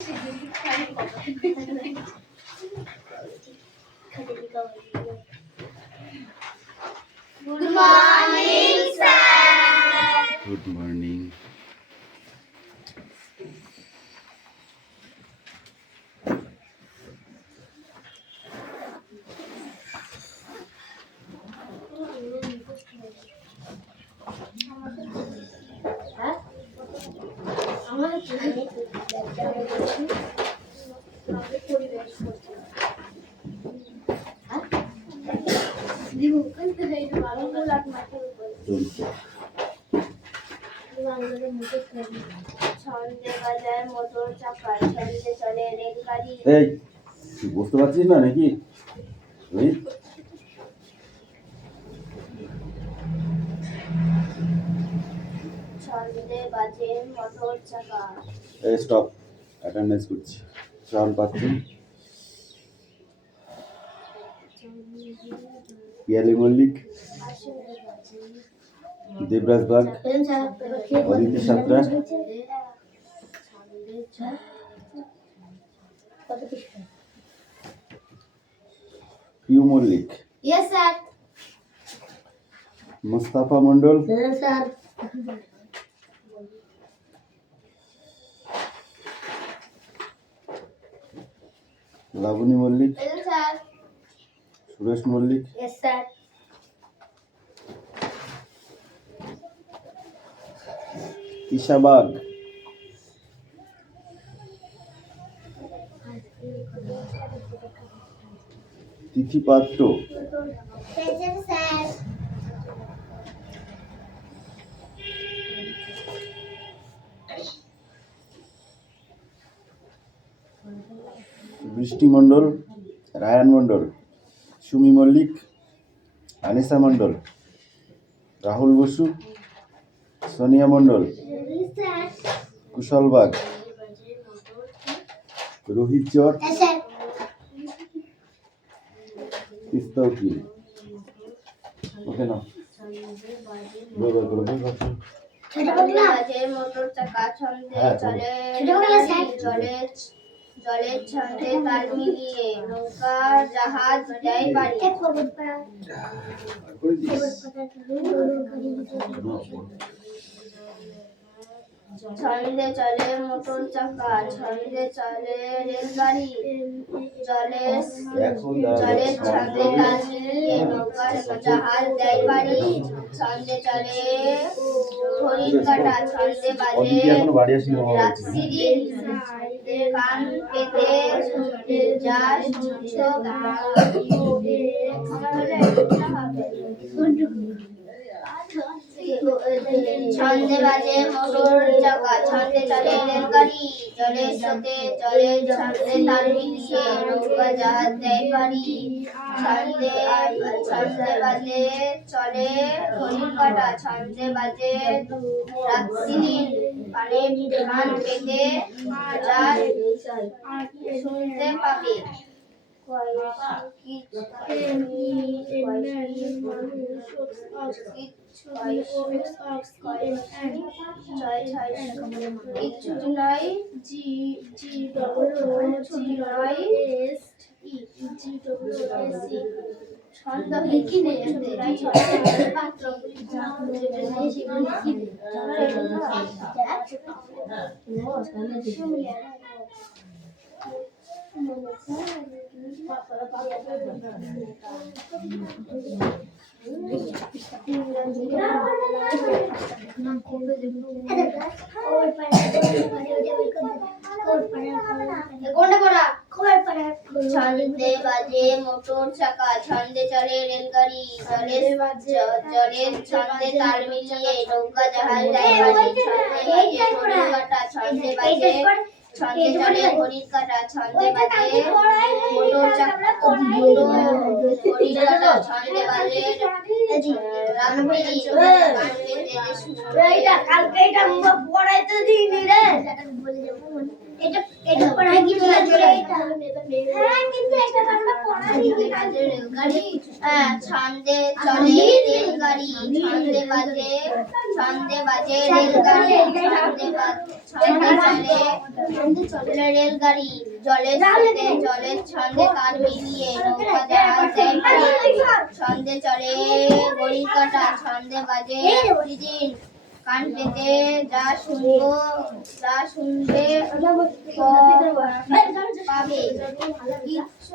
Good morning, sir. Good morning. ছন্দে বাজার motor চাকা, ছন্দে চলে রেলগাড়ি। এই তুই বুঝতে পারছিস না নাকি? ছন্দে বাজে মোটর চাকা। এই স্টপ, অ্যাটেন্ডেন্স করছি। চল পাচ্ছি। Piyali Mallick, Debraj Bag, Aditi Santra, Piu Mallick, Yes, sir. Mustafa Mondal, Yes, sir. Laboni Mallick, Yes, sir. Suresh Mallick, Yes, sir. Isha Bag, Tithi Patra, Yes, sir. Brishti Mondal, Rayan Mondal, Sumi Mallick, Anisa Mondal, Rahul Basu, Sonia Mondal, Kushal Bag, Rohit Char, Yes, sir. Tista Ukil. Okay না ছন্দে বাজে মোটর চাকা, ছন্দে চলে রেলগাড়ি। জলের ছন্দে তাল মিলিয়ে নৌকা জাহাজ যায় বাড়ি। ছন্দে চলে মোটর চাকা, ছন্দে চলে রেলগাড়ি। জলের ছন্দে তাল মিলিয়ে নৌকা জাহাজ যায় বাড়ি। ছন্দে চলে ঘড়ির কাঁটা, ছন্দে বাজে রাত্রির কান পেতে যা শুনছ ছন্দে বাজে মোটর চাকা, ছন্দে চলে রেলগাড়ি। জলের স্রোতে জলের ছন্দে তাল মিলিয়ে নৌকা জাহাজ দেয় পাড়ি। ছন্দে বাজে চলে ঘড়ির কাঁটা, ছন্দে বাজে রাত্রির কান পেতে যা শুনতে পাবে। কিচ্ছুটি নয় ছন্দ লিখিনি ছন্দে বাজে মোটর চাকা, ছন্দে চলে রেলগাড়ি। জলের ছন্দে তাল মিলিয়ে নৌকা জাহাজ যায় বাড়ি। ছন্দে বাজে ছন্দে চলে ঘড়ির কাঁটা, ছন্দে বাজে মোটর চাকা, ঘড়ির কাঁটা, ছন্দে বাজে কালকে এটা পড়াইতে দিইনি রে। এটা ছন্দে চলে রেলগাড়ি ছন্দে বাজে রেলগাড়ি ছন্দে চলে রেলগাড়ি জলের ছন্দে তার মিলিয়ে নৌকা জাহাজ ছন্দে চলে ঘড়ির কাঁটা ছন্দে বাজে প্রতিদিন কান পেতে যা শুনবে পাবে কিচ্ছু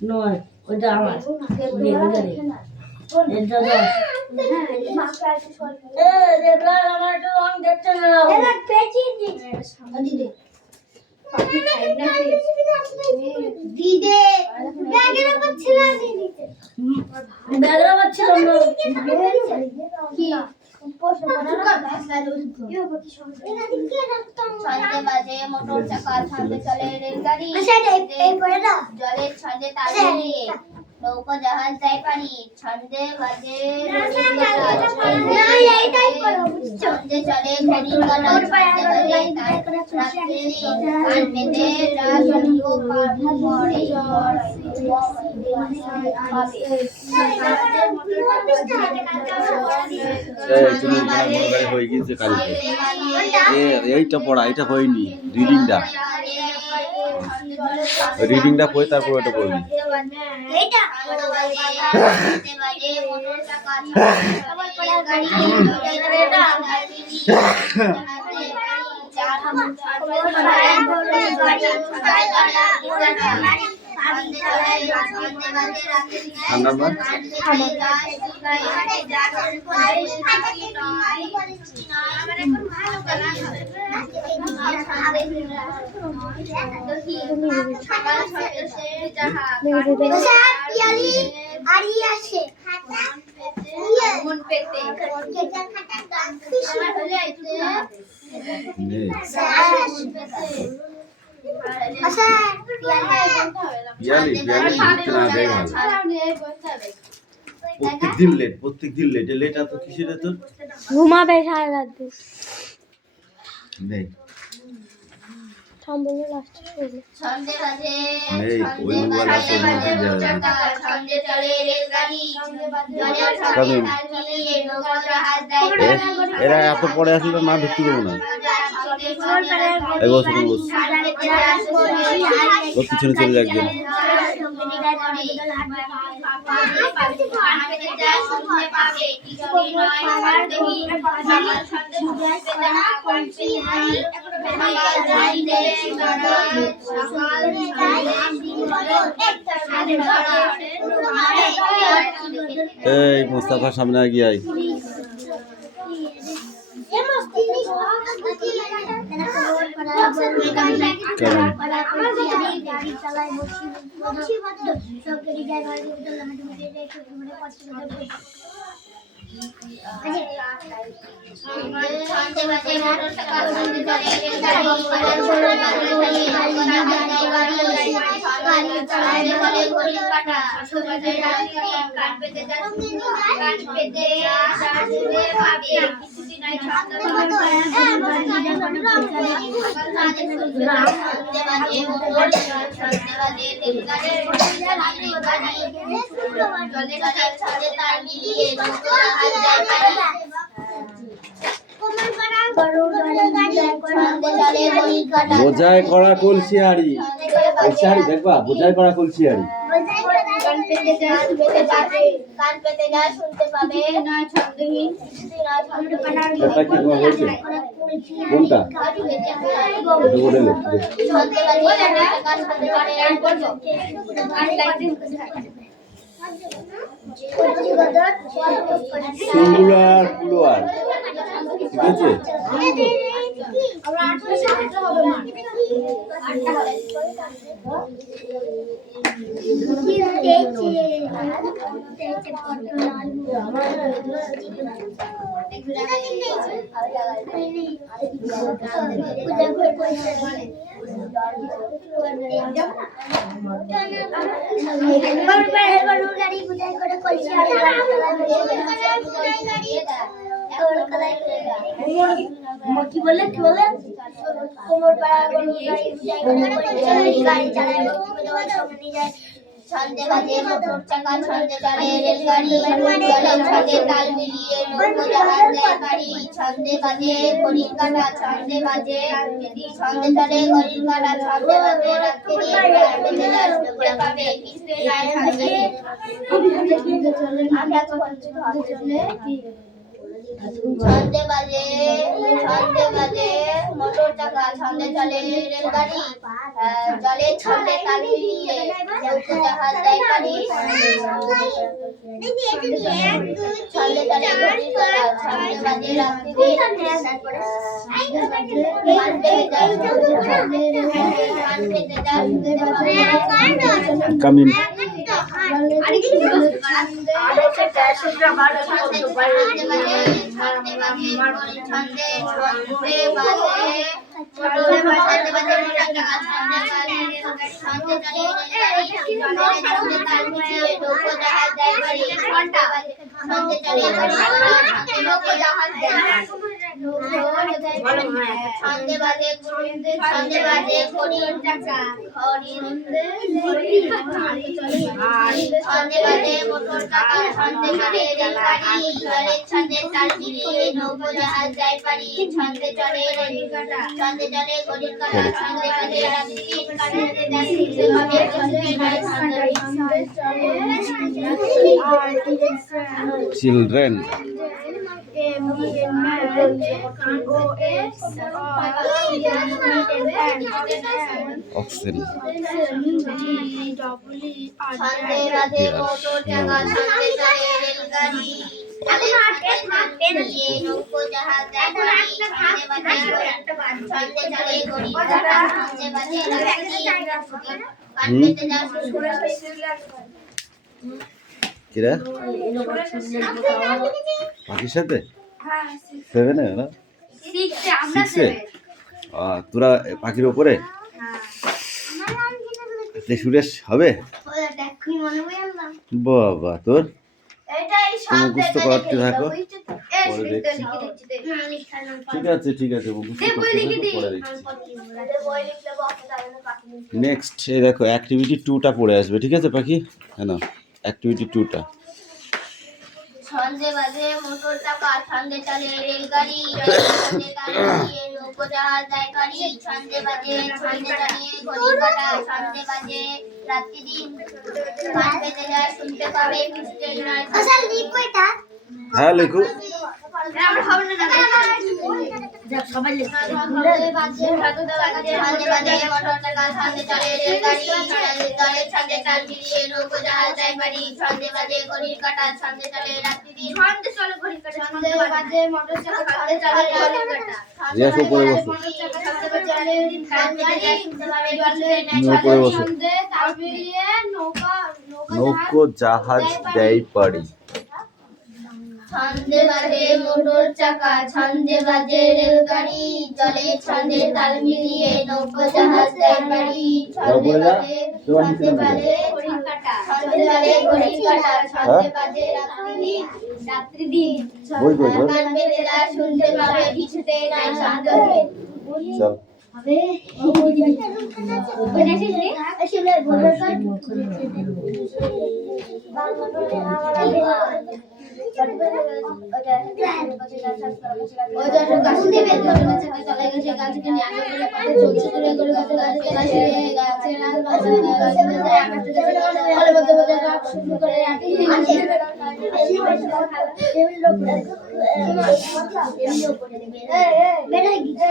নয় ওটা আমার ছন্দে বাজে মোটর চাকা ছন্দে চলে রেলগাড়ি জলের ছন্দে তার মিলিয়ে নৌকা জাহাজ যায় পানি ছন্দে বাজে ছন্দে চলে ঘড়ির কাঁটা ছন্দে বাজে তার রাত্রি কান পেতে যা শুনবো পরে হয়ে গিয়েছে কালকে এইটা পড়া এটা হয়নি রিডিংটা পড়ে তারপর ওটা পড়বি নাম্বার প্রত্যেকদিন লেট এত কিসের তোর ঘুমাবে সারা রাত নেই ছন্দে বাজে নেই ওই মোবাইল আছে ছন্দে চলে রেলগাড়ি জলের ছন্দে তার মিলিয়ে নৌকা জাহাজ যায় এরা এত পরে আসলে না ঢুকতে দেবো না এই বস ওর পিছনে চলে যাক গেল এই মুস্তাফার সামনে গিয়ে আই বোঝাই করা কলসিয়ারি কলসিয়ারি দেখবা বোঝাই করা কলসিয়ারি কান পেতে যা শুনতে পাবে না ছন্দহীন এটা কি তোমার হয়েছে কোনটা এটা বলে লে ছন্দে বাজে কান ছন্দে করে পড়ছো সিঙ্গুলার প্লুরাল ঠিক আছে কি বলে কোমর পাড়া গাড়ি চালায় ছন্দে বাজে মোটর চাকা ছন্দে চলে রেলগাড়ি ছন্দে তাল মিলিয়ে নৌকো জাহাজ যায় গাড়ি ছন্দে বাজে ঘড়ির কাঁটা ছন্দে বাজে ছন্দে চলে ঘড়ির কাঁটা ছন্দে বাজে রাত্রি শুনতে পাবে কিসে রায় ছন্দে ছন্দে বাজে মোটর চাকা ছন্দে চলে রেলগাড়ি জলে ছন্দে তাল মিলিয়ে নৌকো জাহাজ যায় গাড়ি ছন্দে চলে ঘড়ির কাঁটা ছন্দে বাজে রাত্রি কামিন ছন্দে বাজে ঘড়ির চাকা ছন্দে বাজে মোটর চাকা ছন্দে চলে রেলগাড়ি জলের ছন্দে তাল মিলিয়ে নৌকো জাহাজ যায় পারি ছন্দে চলে ঘড়ির কাঁটা ছন্দে চলে ঘড়ির কাঁটা ছন্দে বাজে রাত্রি কাঁটাতে যায় শুনতে পাবে কিসে রায় চিলড্রেন অক্সিজেন ছন্দে বাজে মোটর চাকা ছন্দে চলে রেলগাড়ি নৌকো জাহাজ যায় গাড়ি ছন্দে চলে ঘড়ির কাঁটা ছন্দে বাজে রাত্রি কান পেতে যা কিরা পাখির সাথে সেভেনে না সিক্সে তোরা পাখির ওপরে সুরেশ হবে বাবা তোর মুখস্থ করতে থাকো পরে দেখছি ঠিক আছে মুখস্থ করতে থাকো পরে দেখছি নেক্সট এই দেখো অ্যাক্টিভিটি 2টা পড়ে আসবে ঠিক আছে পাখি হ্যাঁ না অ্যাক্টিভিটি 2টা ছন্দে বাজে মোটর চাকা ছন্দে চলে রেলগাড়ি ছন্দে তাল মিলিয়ে নৌকো জাহাজ যায় গাড়ি ছন্দে চলে ঘড়ির কাঁটা ছন্দে বাজে রাত্রি দিন কান পেতে যায় শুনতে পাবে কিসে রায় হ্যাঁ লেখো ছন্দে বাজে মোটর চাকা ছন্দে চলে রেলগাড়ি জলের ছন্দে তাল মিলিয়ে নৌকো জাহাজ যায় বাড়ি ছন্দে বাজে ঘড়ির কাঁটা ছন্দে চলে রাত্রি দিন ছন্দে চলে ঘড়ির কাঁটা ছন্দে বাজে মোটর চাকা ছন্দে চলে ঘড়ির কাঁটা রিয়াস উপরে বসো ছন্দে তাল মিলিয়ে নৌকো জাহাজ দেয় পারি ছন্দে বাজে মোটর চাকা ছন্দে বাজে রেলগাড়ি জলে ছন্দে তাল মিলিয়ে নৌকো জাহাজ যায় বাড়ি ছন্দে বাজে ঘড়ির কাঁটা ছন্দে বাজে ঘড়ির কাঁটা ছন্দে বাজে রাত্রি রাত্রি দিন বই কই তোর? কান পেতে যা শুনতে পাবে কিছুতে নাই সন্দেহ চল হবে ওই দেখছিস রে শিবলে বলবে ওই যত গাছ দিবে গাছে চলে গেছে গাছকে নিয়ে আগে করে পাতে চলছে দূরে করে গাছে গাছে গাছে আকাশ থেকে ফলের মধ্যে মধ্যে রাত শুরু করে রাখি আছে টেবিল উপরে টেবিল উপরে বেটা গিয়ে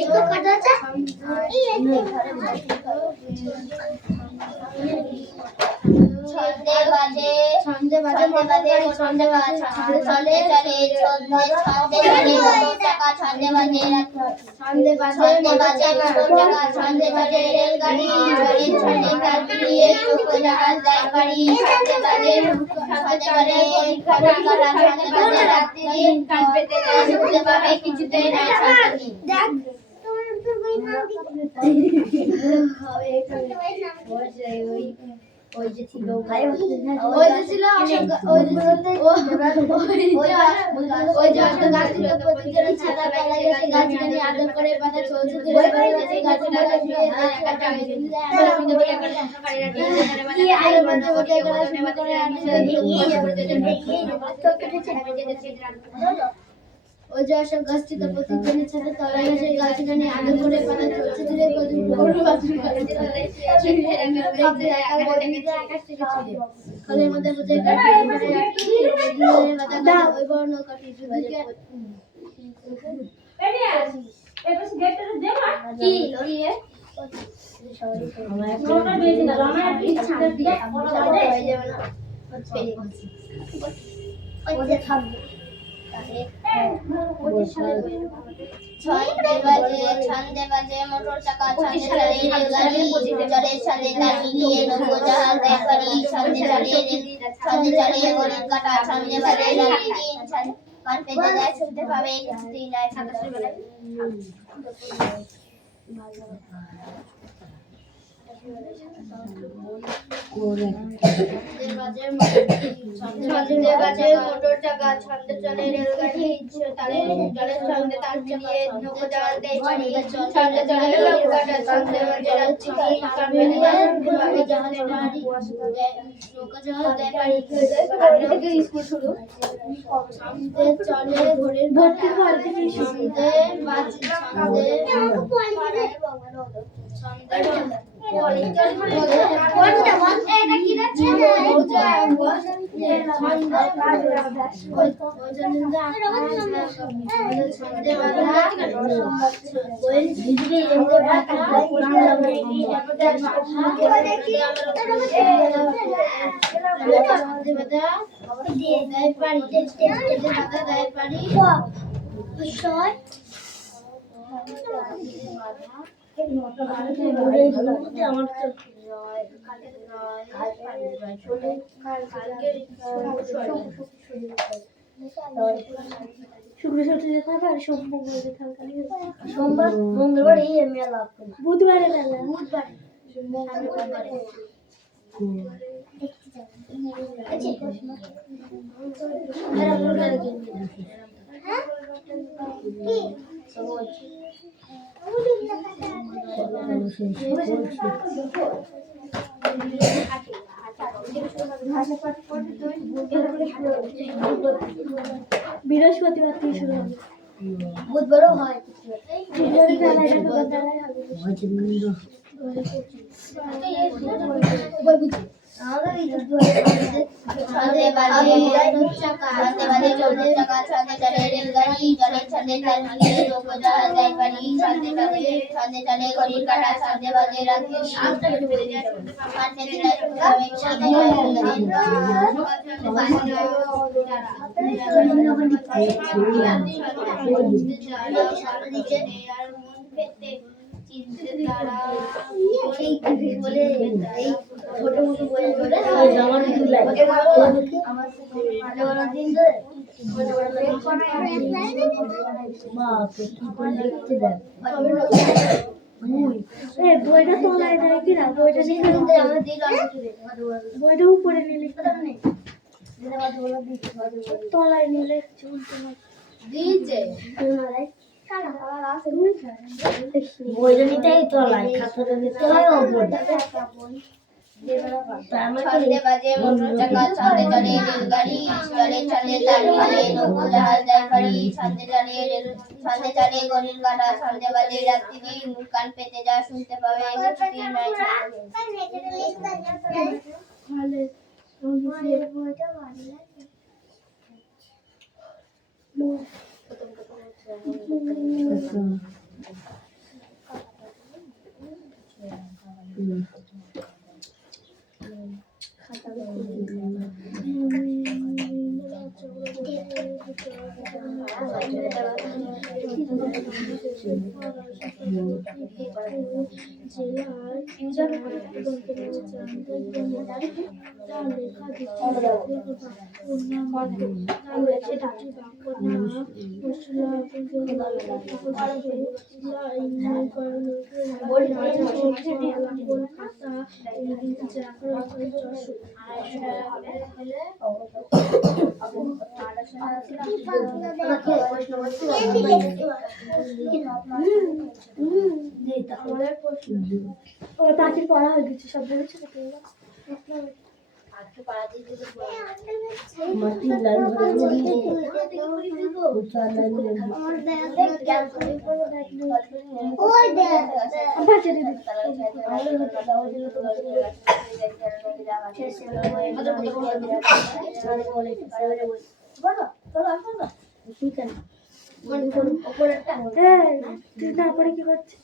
একটু কাটা আছে ছন্দে বাজে ছন্দে বাজে ছন্দে বাজে ছন্দে চলে ছন্দে চলে টাকা ছন্দে বাজে ছন্দে বাজে টাকা ছন্দে চলে রেলগাড়ি চলে ছন্দে কাল পিরিয়ে লোক জাহাজ যায় পারি ছন্দে বাজে পরীক্ষা টাকা ছন্দে বাজে রাত্রি দিন কান পেতে যা শুনতে পাবে কিছুতে নাই ছন্দে দেখ ওই যে ছিল ওই যে একটা গাছ ছিল প্রতিদিন ছাতা পালা গেছে গাছকে নিয়ে আদর করে পাতা চলছে দূরে করে গেছে গাছে লাগা দিয়ে একটা কি আই মধ্যে মধ্যে গাছ করে ওই যে সব গাছ ছিল প্রতিদিনের ছাতা তলা গেছে গাছকে নিয়ে আদর করে পাতা চলছে দূরে করে বাথরুম করে আকাশ থেকে ছিল কলের মধ্যে বুঝে কাটি ওই বড় নৌকা ছন্দে বাজে মোটর চাকা ছন্দে চলে রেলগাড়ি চলে ছন্দে তার মিলিয়ে নৌকো জাহাজ যায় পারি ছন্দে চলে গড়ির কাটা ছন্দে বাজে রাত্রি দিন কান পেতে যায় শুনতে পাবে কিছুতেই নাই সাতাশের বেলায় ছন্দে বাজে মোটর চাকা ছন্দে চলে রেলগাড়ি তালে জলের ছন্দে তার চালিয়ে নৌকো জাহাজ যায় পারি ছন্দে চলে গড়ির কাটা ছন্দে বাজে রাত্রি দিন কান পেতে যায় শুনতে পাবে জাহাজ পারি নৌকো জাহাজ যায় পারি থেকে স্কুল শুরু ছন্দে চলে ঘড়ির কাটা ছন্দে বাজে ছন্দে সোমবার মঙ্গলবার এই মেলা বুধবারে মেলা বুধবারে বৃহস্পতিবার থেকে শুরু হবে বুধবারও হয় ছন্দে বাজে চৌদ্দ টাকা ছন্দে চলে রেলগাড়ি চলে ছন্দে তার মিলিয়ে নৌকো জাহাজ যায় পারি ছন্দে চলে ঘড়ির কাটা ছন্দে বাজে রাত্রি ছোট মতো বলে বইটা তলায় দেয় কি না বইটা নিয়ে আমরা দিল বইটা উপরে নিলে তলায় নিলে দিয়েছে বইটা নিতেই তলায় খাতাটা নিতে হয় ওপরে ছন্দে বাজে মোটর চাকা ছন্দে চলে রেলগাড়ি চলে ছন্দে তার মিলে নৌকো জাহাজ যায় গাড়ি ছন্দে চলে ছন্দে চলে গরির গাড়া ছন্দে বাজে রাত্রি দিন কান পেতে যা শুনতে পাবে কিছুদিন নাই পাখির পড়া হয়ে গেছে সব বেরোচ্ছে তারপরে কি করছিস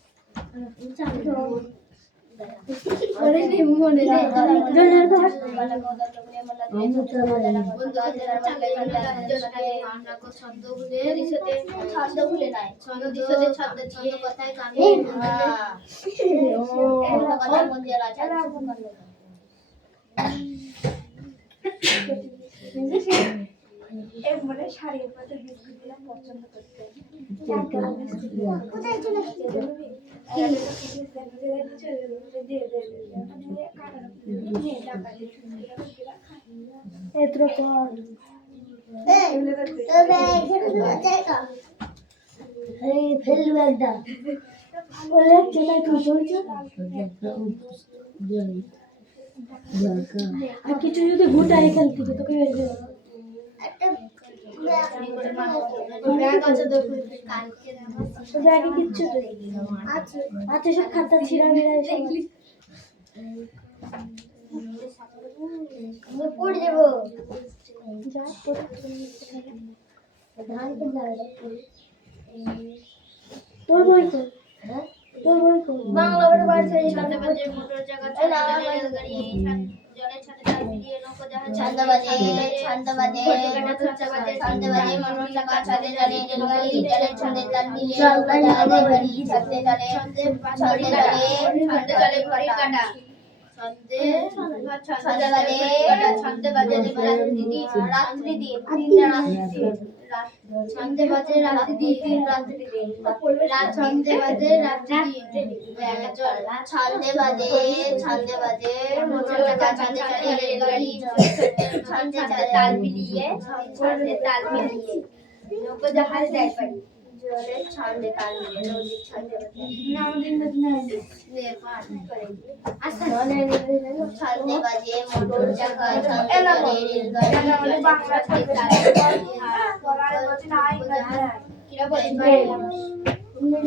শাড়ির মধ্যে বিস্কুট দিলাম পছন্দ করতে কোথায় চলে আর কিছু যদি ঘুটা এখান থেকে তোকে ব্যাগে কিচ্ছু আচ্ছা সব খাতা ছিঁড়া মিড়া পড়ে যাবো তোর বই তো তোর বই তো বাংলা বই বাড়ছে মোটর চাকা রেলগাড়ি জলে ছাদে তার মিলিয়ে নৌকো জাহাজ ছন্দ বাজে মোটর চাকা ছাদে চলে রেলগাড়ি জলে ছাদে তার মিলিয়ে নৌকো জাহাজ যায় গাড়ি ছন্দে চলে ঘড়ির কাঁটা ছন্দে বাজে রাত্রি দিন ছন্দে বাজে রাত্রি দিন ছন্দে বাজে মোটর চাকা ছন্দে চলে রেলগাড়ি ছন্দে তাল মিলিয়ে নৌকো জাহাজ যায় পারি জলে ছন্দে তাল মিলিয়ে নদীর ছন্দে ছন্দে বাজে মোটর চাকা ছন্দে চলে রেলগাড়ি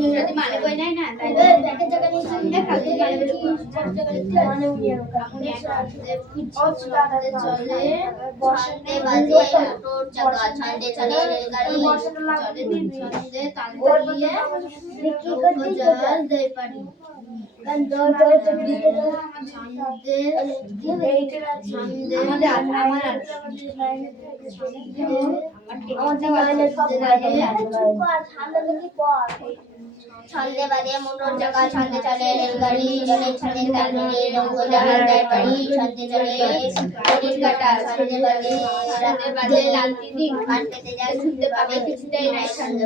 ইংরেজি মানে কই নাই না তাই ব্যাকের জায়গা নিয়ে ছন্দে কালকে গালে চলে ছন্দে বাজে মোটর চাকা ছন্দে চলে রেলগাড়ি চলে দিন ছন্দে তাল মিলিয়ে নৌকো জাহাজ যায় পারি ছন্দে বাজে মোটর চাকা, ছন্দে চলে রেলগাড়ি, জলের ছন্দে তাল মিলিয়ে নৌকো জাহাজ যায় পারি, ছন্দে চলে ঘড়ির কাঁটা, ছন্দে বাজে লালটি দিন, কান পেতে যায় শুনতে পাবে কিছুতেই নাই ছন্দ।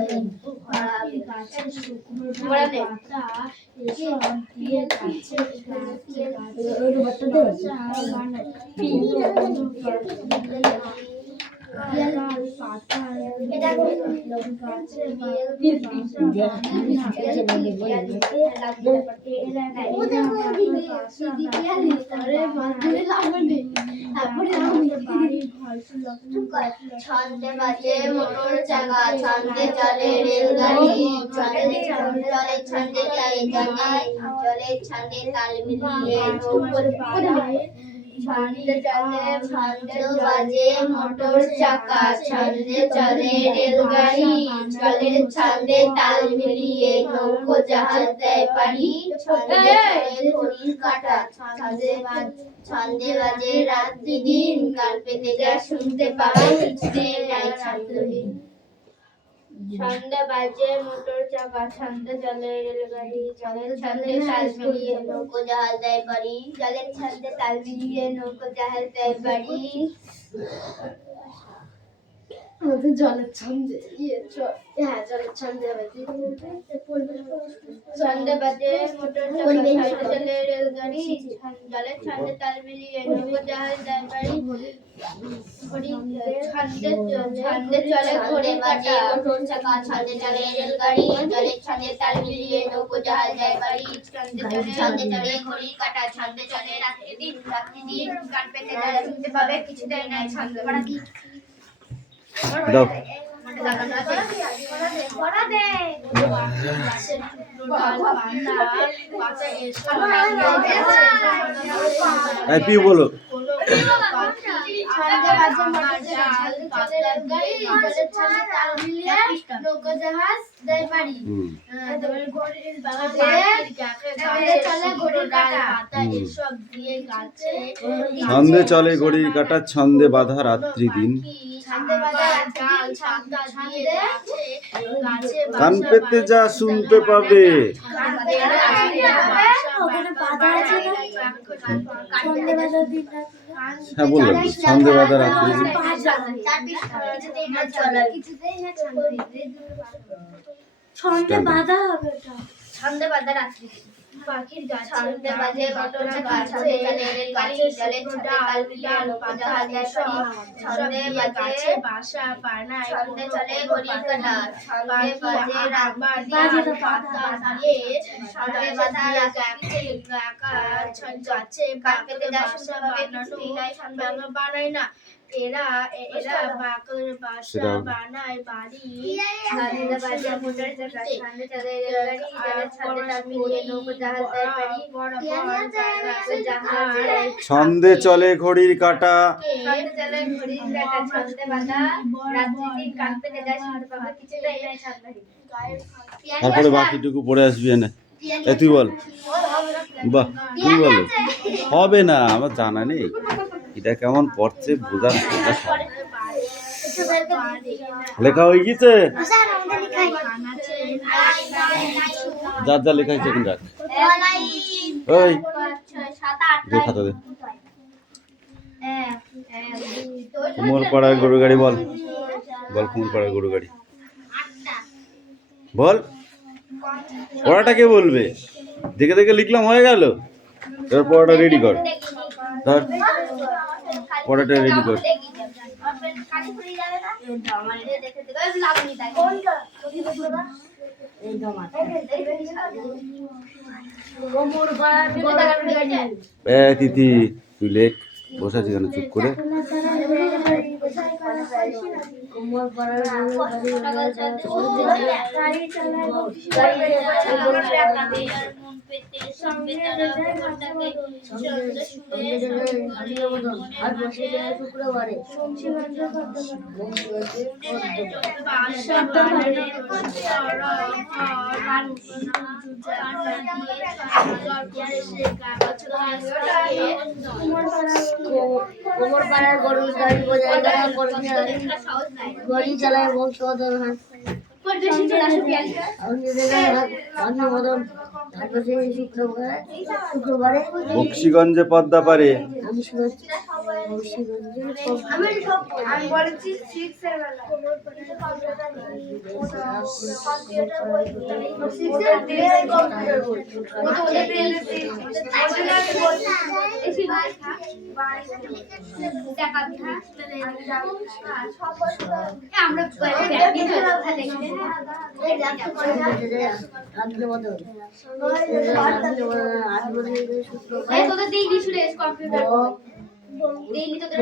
ছন্দে বাজে মোটর চাকা, ছন্দে চলে রেলগাড়ি, ছন্দে জলের ছন্দে যায় জানাই, জলের ছন্দে তাল মিলিয়ে নৌকো ছন্দে চলে ছন্দে বাজে মোটর চাকা, ছন্দে চলে রেলগাড়ি, জলের ছন্দে তাল মিলিয়ে নৌকো জাহাজ দেয় পারি, ছন্দে চলে ঘড়ির কাঁটা, ছন্দে বাজে রাত্রি দিন, কান পেতে যা শুনতে পাবে কিছুতেই নাই ছন্দহীন। ছন্দে বাজে মোটর চাকা, ছন্দে চলে রেলগাড়ি, জলের ছন্দে তাল মিলিয়ে নৌকো জাহাজ দেয় পারি, জলের ছন্দে তাল মিলিয়ে নৌকো জাহাজ দেয় পারি। জলের ছন্দে জলের ছন্দে ছন্দে বাজে মোটর চাকা, ছন্দে চলে রেলগাড়ি, জলের ছন্দে তাল মিলিয়ে নৌকো জাহাজ দেয় পারি, ছন্দে চলে ঘড়ি বাজে মোটর চাকা, ছন্দে চলে রেলগাড়ি, জলের ছন্দে তাল মিলিয়ে নৌকো জাহাজ যায় পারি, ছন্দে চলে ঘড়ির কাঁটা, ছন্দে চলে রাত্রি দিন, কান পেতে যারা শুনতে পাবে কিছুতেই নাই ছন্দ। দাও পিউ বলো। ছন্দে চলে ঘড়ির কাঁটা, ছন্দে বাঁধা রাত্রি দিন, কান পেতে যা শুনতে পাবে। হ্যাঁ বললাম তো, ছন্দে বাঁধা রাত্রি দিন। ছন্দে বাঁধা হবে ছন্দে বাঁধা রাত্রি দিন, পাখির গাছে ছন্দে বাজে মোটর চাকা, ছন্দে চলে রেলগাড়ি, জলের ছন্দে তাল মিলিয়ে নৌকো জাহাজ যায় পারি, ছন্দে বাজে বাসা বানায়, ছন্দে চলে ঘড়ির কাঁটা, ছন্দে বাজে রাত্রি পাতা দিয়ে, ছন্দে বাঁধা গাছে গাছে কান পেতে যা শুনতে পাবে কিছুতেই নাই ছন্দ বানায় না, এরা বাঁকের বাসা বানায় বাড়ি, ছন্দে বাজে মোটর চাকা, ছন্দে চলে রেলগাড়ি, জলের ছন্দে তাল মিলিয়ে নৌকো জাহাজ যায় পারি, ছন্দে চলে ঘড়ির কাঁটা, ছন্দে চলে ঘড়ির কাঁটা, ছন্দে বাঁধা রাত্রি দিন, কান পেতে যা শুনতে পাবে কিছুতেই নাই ছন্দহীন। তারপরে বাকিটুকু পড়ে আসবি না। তুই বল। বাহ তুই বলো। হবে না, আমার জানা নেই এটা কেমন পড়ছে, বোঝার লেখা হয়ে গেছে, যার যা লেখা হয়েছে এখন রাখ। ওই দে খাতা দে। কুমোর পাড়ার গরু গাড়ি বল, বল কুমোর পাড়ার গরু গাড়ি বল। পড়াটা কে বলবে? দেখে দেখে লিখলাম হয়ে গেল, এবার পড়াটা রেডি কর, ধর পড়াটা রেডি কর। তিথি তুই লেখ, বসে আছি কেন চুপ করে? কোমর পাড়ার গরুর গাড়ি বোঝায় গড়ি চালায় বংশধর হাঁস। বেশি চলে আসো বিয়ালিটা আমি মদন তারপরে শুক্রবারে বক্সিগঞ্জে পদ্মা পারে আমি আমি বলেছি 6 এর বেলা তোদের ডেইলি শুনে কম্পিউটার ডেইলি তোদের